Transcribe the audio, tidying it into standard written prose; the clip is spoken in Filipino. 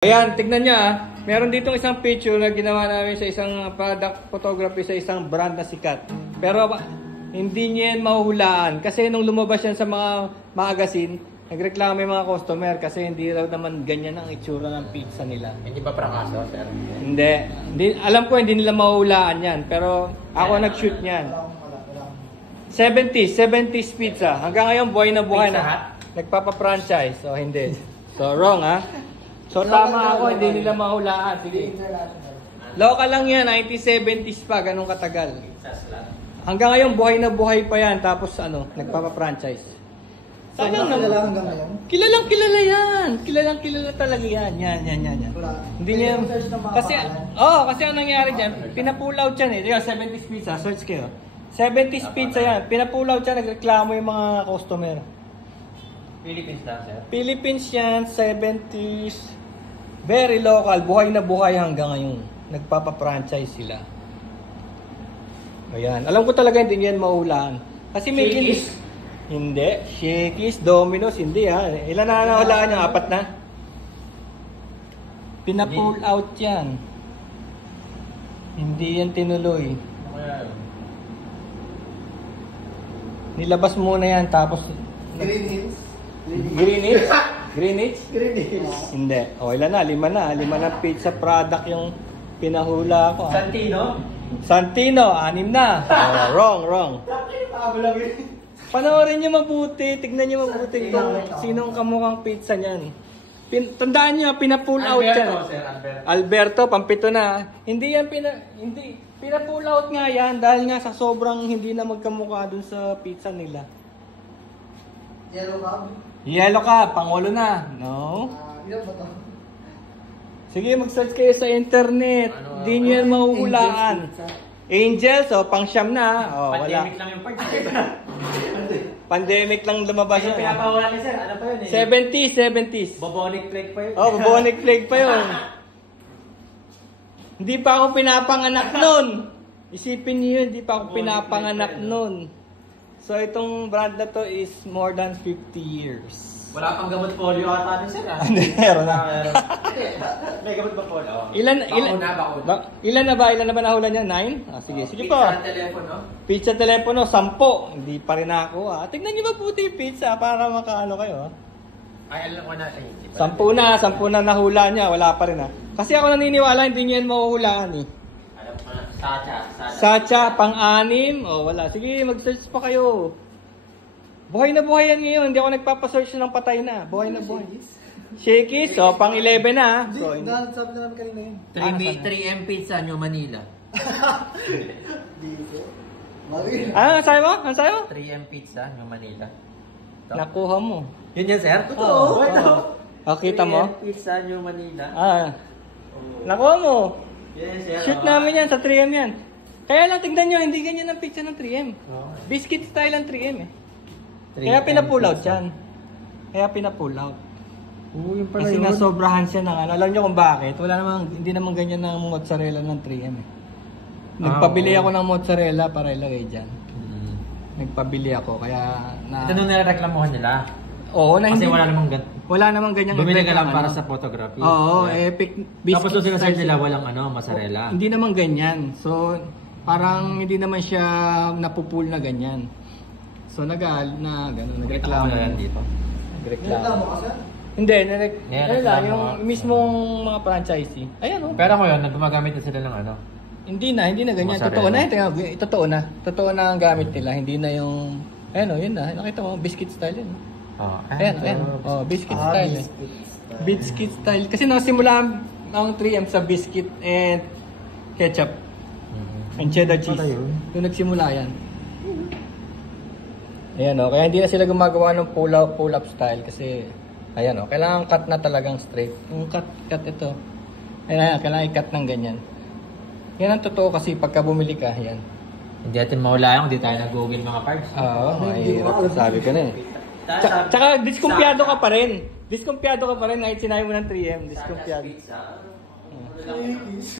Ayan, tignan niya ah. Meron ditong isang picture na ginawa namin sa isang product photography sa isang brand na sikat. Pero hindi niya yan mahuhulaan. Kasi nung lumabas yan sa mga magazine, nagreklamo yung mga customer kasi hindi raw naman ganyan ang itsura ng pizza nila. Hindi ba prakaso, sir? Hindi. Alam ko hindi nila mahuhulaan yan. Pero ako nag-shoot niyan. 70s pizza. Hanggang ngayon buhay na buhay na. Nagpapa-franchise. So hindi. So wrong ha. So tama ako, hindi nila mahulaan. Sige. Local lang yan, 1970s pa, ganun katagal. Hanggang ngayon, buhay na buhay pa yan. Tapos ano, nagpapa-franchise. Sayang naman. Kilalang kilala yan. Kilalang kilala talaga yan. Yan. Hindi niya. Kasi ang nangyari dyan, pinapull out yan eh. 70s pizza, search kayo. 70s pizza yan. Pinapull out yan, nagreklamo yung mga customer. Philippines na, sir? Philippines yan, 70s. Very local, buhay na buhay hanggang ngayon. Nagpapa-franchise sila. Ayan. Alam ko talaga hindi yan mahulaan. Kasi may Shakey's? Hindi. Shakey's, Domino's, hindi ha. Ilan na nahulaan niya? 4 na? Pina-pull out yan. Hindi yan tinuloy. Nilabas muna yan tapos... Greenwich? Greenwich? Hindi. O, ilan na? 5 na. 5 na pizza product yung pinahula ko. Santino, 6 na. Oh, wrong. Panoorin nyo mabuti. Tignan nyo mabuti kung sinong kamukhang pizza niyan. Tandaan nyo, pina-pull out yan. Alberto, pampito na. Hindi yan pina-pull out nga yan dahil nga sa sobrang hindi na magkamukha dun sa pizza nila. Yellow ka, Pangulo na. No? Sige, mag-search kayo sa internet. Hindi nyo yan mahuhulaan. Angels, pang-siyam na. Wala. Pandemic lang yung part. Pandemic lang lumabas yun. Pinapawala ni sir, ano pa yun eh? 70s. Bubonic plague pa yun. Bubonic plague pa yun. Hindi pa ako pinapanganak nun. Isipin niyo yun, hindi pa ako pinapanganak nun. So itong brand na to is more than 50 years. Wala pang gamot polio ata ni sir ah. Meron na. May gamot ba polio? Ilan na ba nahula niya? 9? Sige po. Pizza telepono? Pizza telepono, 10. Hindi pa rin ako Tignan niyo mabuti yung pizza para makaano kayo Ay, alam ko na. 10 na nahula niya, wala pa rin Kasi ako naniniwala hindi niya yan mahuhulaan Alam ko na. Sacha, pang-6. Wala. Sige, mag-search pa kayo. Buhay na buhay yan ngayon. Hindi ako nagpapasearch ng patay na. Buhay na buhay. Shakey's, pang-11 na. So, Sabi na namin kanina yun. 3M Pizza, New Manila. Ano sabi mo? 3M Pizza, New Manila. Nakuha mo. Yun sir? Totoo. Kita mo? 3M Pizza, New Manila. Nakuha mo. Yes, sir. Shoot namin yan sa 3M yan. Kaya lang, tignan nyo, hindi ganyan ang pizza ng 3M. Biscuit style ang 3M Kaya pina-pull out yan. Kasi nasobrahan siya ng Alam nyo kung bakit? Hindi naman ganyan ang mozzarella ng 3M Nagpabili ako ng mozzarella para ilagay dyan. Nagpabili ako, kaya Ito nung nireklamuhan nila. Oo, Kasi wala namang ganyan. Bumili ka lang para sa photography. Oo, epic biscuit. Tapos doon sinasabi nila walang mozzarella. Hindi naman ganyan. So, parang hindi naman siya napupul na ganyan. So, nagreklamo na lang dito. Nagreklamo ka sir? Hindi, yung mismong mga franchisee. Ayan Pero ngayon, gumagamit na sila ng Hindi na ganyan. Mozzarella. Totoo na ang gamit nila. Hindi na yung, yun na. Nakita mo, biscuit style yun. Ayan. Biscuit style. Biscuit style. Kasi nasimula ang 3M sa biscuit and ketchup. And cheddar cheese. Yung nagsimula yan. Ayan kaya hindi na sila gumagawa ng pull up style kasi kailangan cut na talagang straight. Yung cut ito. Kailangan i-cut ng ganyan. Yan ang totoo kasi pagka bumili ka, yan. Hindi natin mahulaan, hindi tayo nag-google mga parts. Mahirap. Sabi ko na Tsaka diskumpiyado ka pa rin. Kahit sinabi mo ng 3M. Diskumpiyado.